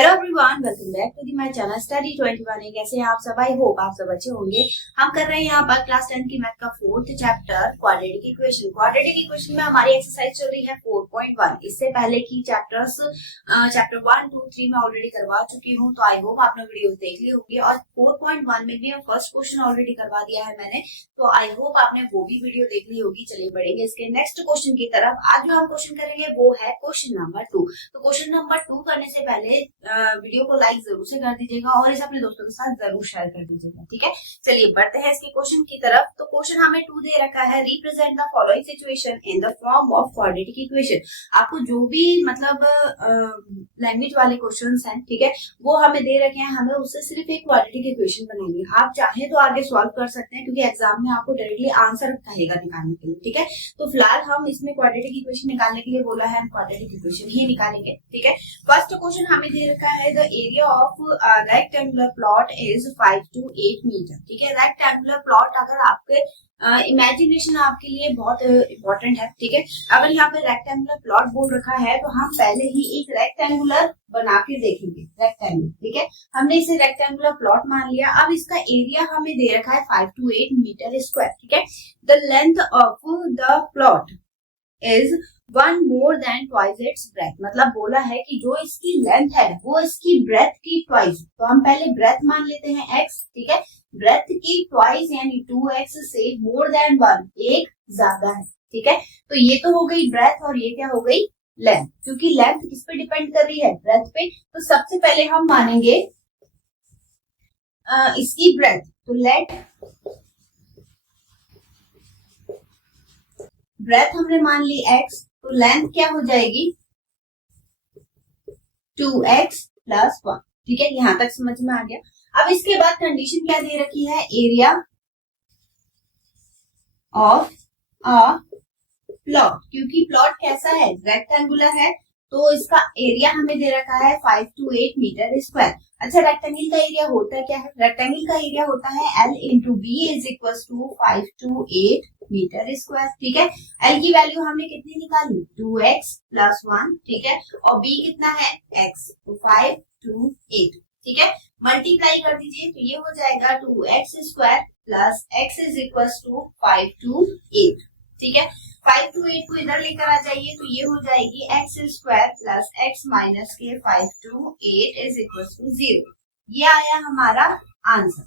Hello everyone, welcome back to the my channel study 21। कैसे हैं आप सब? आई होप आप सब अच्छे होंगे। हम कर रहे हैं यहाँ पर क्लास 10 की मैथ का 4th chapter quadratic equation. Quadratic equation में हमारी एक्सरसाइज चल रही है 4.1। इससे पहले की चैप्टर्स चैप्टर 1, 2, 3 में ऑलरेडी करवा चुकी हूँ, तो आई होप आपने वीडियो देख ली होगी। और 4.1 में भी फर्स्ट क्वेश्चन ऑलरेडी करवा दिया है मैंने, तो आई होप आपने वो भी वीडियो देख ली होगी। चलिए बढ़ेंगे इसके नेक्स्ट क्वेश्चन की तरफ। आज जो हम क्वेश्चन करेंगे वो है क्वेश्चन नंबर 2। तो क्वेश्चन नंबर 2 करने से पहले वीडियो को लाइक जरूर से कर दीजिएगा और इसे अपने दोस्तों के साथ जरूर शेयर कर दीजिएगा, ठीक है। चलिए बढ़ते हैं इसके क्वेश्चन की तरफ। तो क्वेश्चन हमें 2 दे रखा है, represent the following situation in the form of quadratic equation. आपको जो भी मतलब लैंग्वेज वाले क्वेश्चंस हैं, ठीक है, वो हमें दे रखे हैं, हमें उससे सिर्फ एक क्वाड्रेटिक इक्वेशन बनाएंगे। आप चाहें तो आगे सॉल्व कर सकते हैं, क्योंकि एग्जाम में आपको डायरेक्टली आंसर कहेगा निकालने के लिए, ठीक है। तो फिलहाल हम इसमें क्वाड्रेटिक इक्वेशन निकालने के लिए बोला है, हम क्वाड्रेटिक इक्वेशन ही निकालेंगे, ठीक है। फर्स्ट क्वेश्चन हमें दे रखा है, the area of rectangular plot is 5 to 8 metre, ठीक है। रेक्टेंगुलर प्लॉट, अगर आपके इमेजिनेशन आपके लिए बहुत इंपॉर्टेंट है, ठीक है। अगर यहाँ पे रेक्टेंगुलर प्लॉट बोल रखा है, तो हम पहले ही एक रेक्टेंगुलर बना के देखेंगे, रेक्टेंगुलर, ठीक है। हमने इसे रेक्टेंगुलर प्लॉट मान लिया। अब इसका एरिया हमें दे रखा है 5 to 8 मीटर स्क्वायर, ठीक है। The length of the plot is 1 more than twice its breadth, मतलब बोला है कि जो इसकी लेंथ है वो इसकी ब्रेथ की ट्वाइस। तो हम पहले ब्रेथ मान लेते हैं x, ठीक है। ब्रेथ की ट्वाइस यानी 2x से मोर देन 1, एक ज्यादा है, ठीक है। तो ये तो हो गई ब्रेथ और ये क्या हो गई लेंथ, क्योंकि लेंथ किस पे डिपेंड कर रही है, ब्रेथ पे। तो सबसे पहले हम मानेंगे इसकी ब्रेथ। तो लेट ब्रेथ हमने मान ली x, तो लेंथ क्या हो जाएगी 2x plus 1, ठीक है। यहां तक समझ में आ गया। अब इसके बाद कंडीशन क्या दे रखी है, एरिया ऑफ अ प्लॉट, क्योंकि प्लॉट कैसा है, रेक्टेंगुलर है, तो इसका एरिया हमें दे रखा है 5 to 8 मीटर स्क्वायर। अच्छा, रेक्टेंगल का एरिया होता क्या है, रेक्टेंगल का एरिया होता है L into B is equals to 5 to 8 metre square, ठीक है। L की वैल्यू हमने कितनी निकाली, 2x plus 1, ठीक है। और B कितना है x, तो 5 to 8, ठीक है। मल्टीप्लाई कर दीजिए, तो ये हो जाएगा 2x square plus x is equals to 5 to 8, ठीक है। 5 to 8 को इधर लेकर आ जाइए, तो ये हो जाएगी x square plus x minus के 5 to 8 इज इक्वल टू 0। ये आया हमारा आंसर,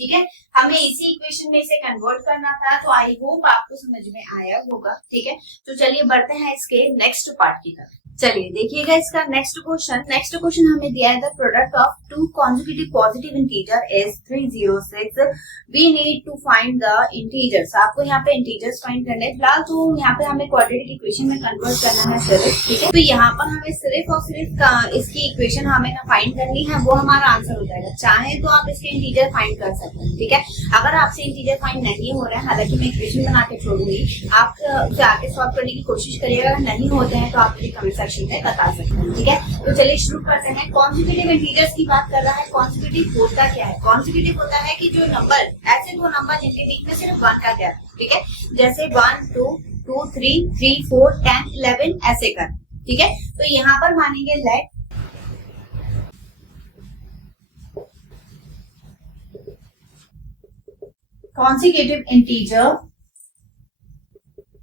ठीक है। हमें इसी इक्वेशन में इसे कन्वर्ट करना था, तो आई होप आपको समझ में आया होगा, ठीक है। तो चलिए बढ़ते हैं इसके नेक्स्ट पार्ट की तरफ। चलिए देखिएगा इसका नेक्स्ट क्वेश्चन। नेक्स्ट क्वेश्चन हमें दिया है, the product of 2 consecutive positive integer is 306। We need to find the integers. आपको यहाँ पे इंटीजर्स फाइंड करने हैं। फिलहाल तो यहाँ पे हमें क्वाड्रेटिक इक्वेशन में कन्वर्ट करना है सिर्फ, ठीक है। तो यहाँ पर हमें सिर्फ और सिर्फ इसकी इक्वेशन हमें ना फाइंड करनी है, वो हमारा आंसर हो जाएगा। चाहे तो आप इसके इंटीजर फाइंड कर सकते हैं, ठीक है। अगर आपसे इंटीजर फाइंड नहीं हो रहा है, हालांकि मैं इक्वेशन बना के छोड़ूंगी, आप उसे आगे सॉल्व करने की कोशिश करिएगा। अगर नहीं होते हैं तो आप मुझे कमेंट सेक्शन में बता सकते हैं, ठीक है। तो चलिए शुरू करते हैं। कॉन्सिक्यूटिव इंटीजर्स की बात कर रहा है। कॉन्सिक्यूटिव होता क्या है, कॉन्सिक्यूटिव होता है कि जो नंबर, ऐसे दो नंबर जिनके बीच में सिर्फ 1 का गैप, ठीक है। जैसे 1 2 2 3 3 4 10 11 ऐसे कर, ठीक है। तो यहाँ पर मानेंगे लेट कॉन्सिक्यूटिव इंटीजर,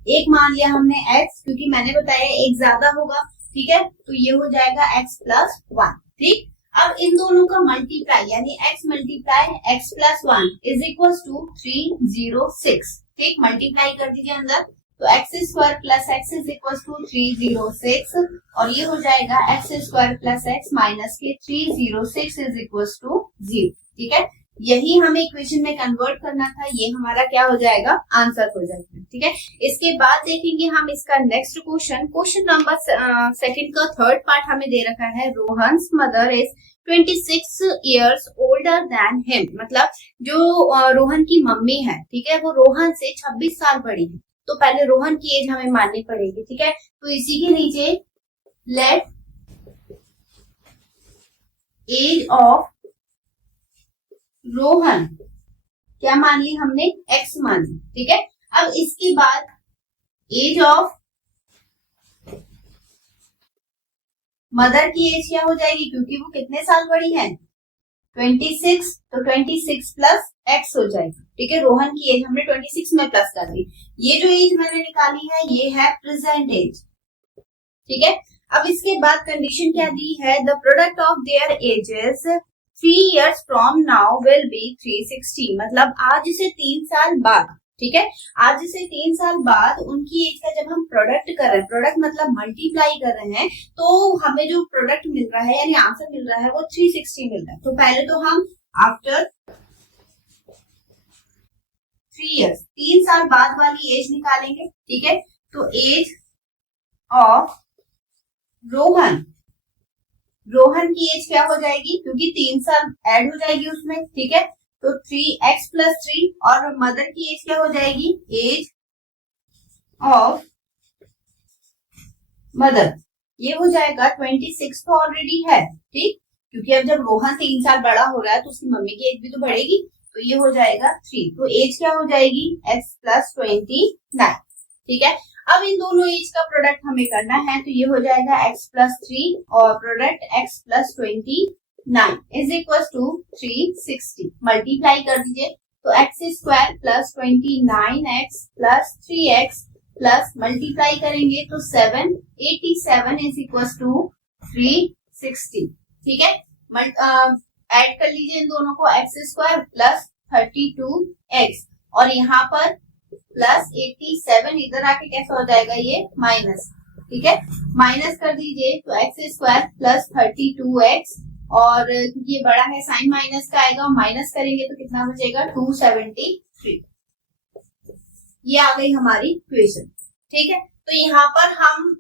एक मान लिया हमने x, क्योंकि मैंने बताया एक ज्यादा होगा, ठीक है। तो ये हो जाएगा x plus 1, ठीक। अब इन दोनों का मल्टीप्लाई यानी x multiply x plus 1 is equal to 306, ठीक। मल्टीप्लाई कर दीजिए अंदर, तो x square plus x is equal to 306, और ये हो जाएगा x square plus x minus के 306 इज इक्वल टू 0, ठीक है। यही हमें इक्वेशन में कन्वर्ट करना था, ये हमारा क्या हो जाएगा, आंसर हो जाएगा, ठीक है। इसके बाद देखेंगे हम इसका next question. Question number second का थर्ड पार्ट हमें दे रखा है, Rohan's mother is 26 years older than him, मतलब जो रोहन की मम्मी है, ठीक है, वो रोहन से 26 साल बड़ी है। तो पहले रोहन की एज हमें माननी पड़ेगी, ठीक है। तो इसी के नीचे लेट एज ऑफ रोहन क्या मान ली हमने, x मान ली, ठीक है। अब इसके बाद एज ऑफ मदर की एज क्या हो जाएगी, क्योंकि वो कितने साल बड़ी है 26, तो 26 प्लस x हो जाएगी। ठीक है, रोहन की एज हमने 26 में प्लस कर दी। ये जो एज मैंने निकाली है ये है प्रेजेंट एज। ठीक है, अब इसके बाद कंडीशन क्या दी है, the product of their edges 3 years from now will be 360, मतलब आज से 3 साल बाद। ठीक है, आज से 3 साल बाद उनकी एज का जब हम प्रोडक्ट कर रहे हैं, प्रोडक्ट मतलब मल्टीप्लाई कर रहे हैं, तो हमें जो प्रोडक्ट मिल रहा है यानी आंसर मिल रहा है वो 360 मिल रहा है। तो पहले तो हम आफ्टर 3 years 3 साल बाद वाली एज निकालेंगे। ठीक है, तो एज ऑफ रोहन की एज क्या हो जाएगी, क्योंकि 3 साल ऐड हो जाएगी उसमें। ठीक है, तो 3x + 3, और मदर की एज क्या हो जाएगी, एज ऑफ मदर ये हो जाएगा 26, तो ऑलरेडी है। ठीक, क्योंकि अब जब रोहन 3 साल बड़ा हो रहा है तो उसकी मम्मी की एज भी तो बढ़ेगी, तो ये हो जाएगा 3, तो एज क्या हो जाएगी x + 29। ठीक है, अब इन दोनों एज का प्रोडक्ट हमें करना है, तो ये हो जाएगा x + 3 और product x + 29 is equal to 360। Multiply कर दीजिए, तो x² + 29x + 3x plus multiply करेंगे तो 787 इज इक्वल टू 360। ठीक है, ऐड कर लीजिए इन दोनों को, x² + 32x और यहाँ पर +87, इधर आके कैसा हो जाएगा ये माइनस। ठीक है, माइनस कर दीजिए, तो x² + 32x और क्योंकि ये बड़ा है साइन माइनस का आएगा, माइनस करेंगे तो कितना बचेगा 273। ये आ गई हमारी इक्वेशन। ठीक है, तो यहाँ पर हम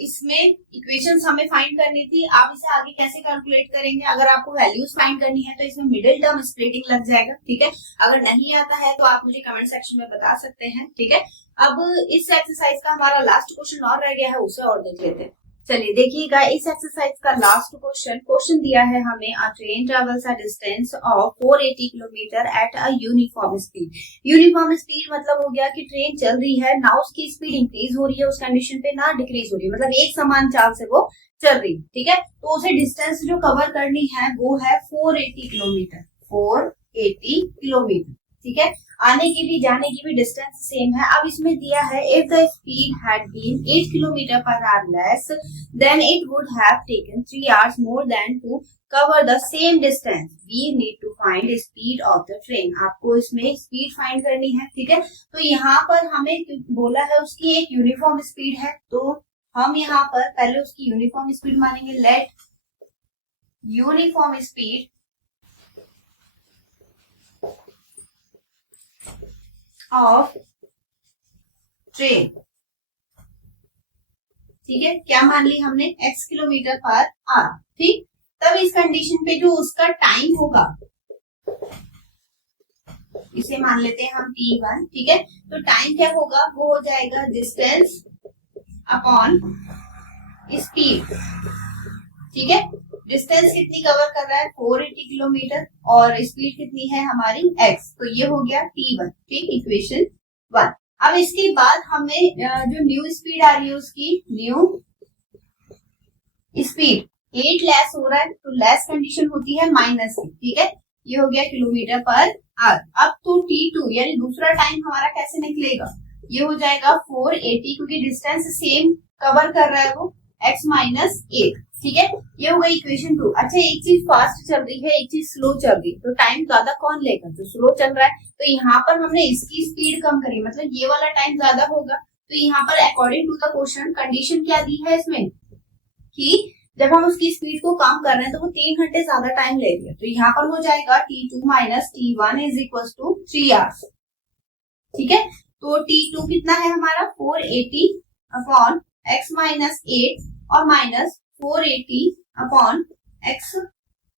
इसमें इक्वेशंस हमें फाइंड करनी थी। आप इसे आगे कैसे कैलकुलेट करेंगे, अगर आपको वैल्यूज फाइंड करनी है तो इसमें मिडिल टर्म स्प्लिटिंग लग जाएगा। ठीक है, अगर नहीं आता है तो आप मुझे कमेंट सेक्शन में बता सकते हैं। ठीक है, अब इस एक्सरसाइज का हमारा लास्ट क्वेश्चन और रह गया है, उसे और देख लेते हैं। चलिए देखिएगा, इस एक्सरसाइज का लास्ट क्वेश्चन दिया है हमें, अ train travels a distance of 480 kilometre at a uniform speed. Uniform speed मतलब हो गया कि ट्रेन चल रही है ना, उसकी स्पीड इंक्रीज हो रही है उस कंडीशन पे, ना डिक्रीज हो रही है, मतलब एक समान चाल से वो चल रही है। ठीक है, तो उसे डिस्टेंस जो कवर करनी है वो है 480 किलोमीटर। 480 किलोमीटर। ठीक है, आने की भी जाने की भी डिस्टेंस सेम है। अब इसमें दिया है if the speed had been 8 kilometre per hour less than it would have taken 3 hours more than to cover the same distance, we need to find speed of the train. आपको इसमें speed find करनी है। ठीक है, तो यहाँ पर हमें बोला है उसकी एक यूनिफॉर्म स्पीड है, तो हम यहाँ पर पहले उसकी यूनिफॉर्म स्पीड मानेंगे। Let uniform speed of train. ठीक है, क्या मान ली हमने, x किलोमीटर पर आवर। ठीक, तब इस कंडीशन पे जो उसका टाइम होगा इसे मान लेते हैं हम t1। ठीक है, तो टाइम क्या होगा, वो हो जाएगा डिस्टेंस अपॉन स्पीड। ठीक है, डिस्टेंस कितनी कवर कर रहा है 480 किलोमीटर और स्पीड कितनी है हमारी x, तो ये हो गया t1। ठीक, इक्वेशन 1। अब इसके बाद हमें जो न्यू स्पीड आ रही है उसकी न्यू स्पीड 8 लेस हो रहा है, तो लेस कंडीशन होती है माइनस की। ठीक है, ये हो गया किलोमीटर पर आवर। अब तो t2 यानी दूसरा टाइम हमारा कैसे निकलेगा, ये हो जाएगा 480, क्योंकि डिस्टेंस सेम कवर कर रहा है वो, x - 8। ठीक है, ये हो गई इक्वेशन 2। अच्छा, एक चीज फास्ट चल रही है, एक चीज स्लो चल रही है, तो टाइम ज्यादा कौन लेगा, जो स्लो चल रहा है। तो यहाँ पर हमने इसकी स्पीड कम करी, मतलब ये वाला टाइम ज्यादा होगा। तो यहाँ पर according to the question condition क्या दी है इसमें, कि जब हम उसकी स्पीड को कम कर रहे हैं तो वो 3 घंटे ज्यादा टाइम ले रही है, तो यहाँ पर हो जाएगा t2 - t1 is equal to 3 hours। ठीक है, तो t2 कितना है हमारा 480 अपॉन x - 8 और माइनस 480 अपॉन x।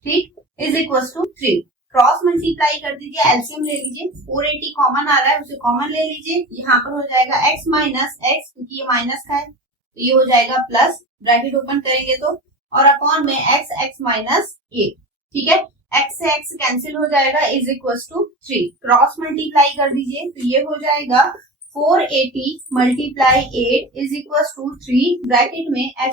ठीक, is equal to 3। Cross multiply कर दीजिए, एलसीएम ले लीजिए, 480 कॉमन आ रहा है उसे कॉमन ले लीजिए, यहाँ पर हो जाएगा x - x, क्योंकि ये माइनस का है तो ये हो जाएगा प्लस, ब्रैकेट ओपन करेंगे तो, और अपॉन में x - 8। ठीक है, x से x कैंसिल हो जाएगा, is equal to 3। Cross multiply कर दीजिए, तो ये हो जाएगा 480 × 8 इज इक्वल टू 3, ब्रैकेट में x² -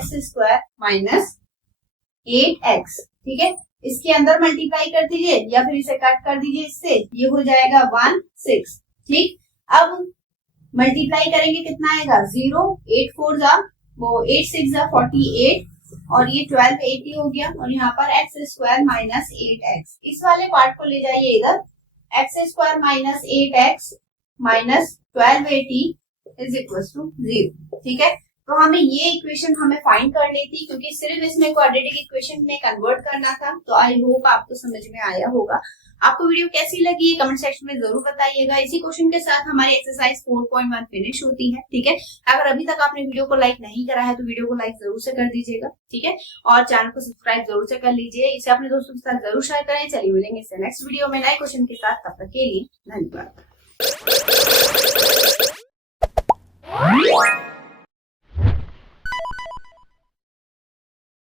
8x, ठीक है। इसके अंदर मल्टीप्लाई कर दीजिए या फिर इसे कट कर दीजिए, इससे ये हो जाएगा 1 6, ठीक। अब मल्टीप्लाई करेंगे कितना आएगा 0, 8 4 जा वो 8 6 जा 48 और ये 12 80 हो गया और यहाँ पर एक्स स्क्वायर माइनस 8x, इस वाले पार्ट को ले जाइए इधर, x square minus 8x minus 1280 is equal to 0, ठीक है। तो हमें ये इक्वेशन हमें फाइंड करनी थी क्योंकि सिर्फ इसमें क्वाड्रेटिक इक्वेशन में कन्वर्ट करना था। तो आई होप आपको समझ में आया होगा। आपको वीडियो कैसी लगी कमेंट सेक्शन में जरूर बताइएगा। इसी क्वेश्चन के साथ हमारी एक्सरसाइज 4.1 फिनिश होती है, ठीक है। अगर अभी तक आपने वीडियो को लाइक नहीं करा है तो वीडियो को लाइक जरूर से कर दीजिएगा, ठीक है। और चैनल को सब्सक्राइब जरूर से कर लीजिए, इसे अपने दोस्तों के साथ जरूर शेयर करें। चलिए मिलेंगे इससे नेक्स्ट वीडियो में नए क्वेश्चन के साथ, तब तक के लिए धन्यवाद।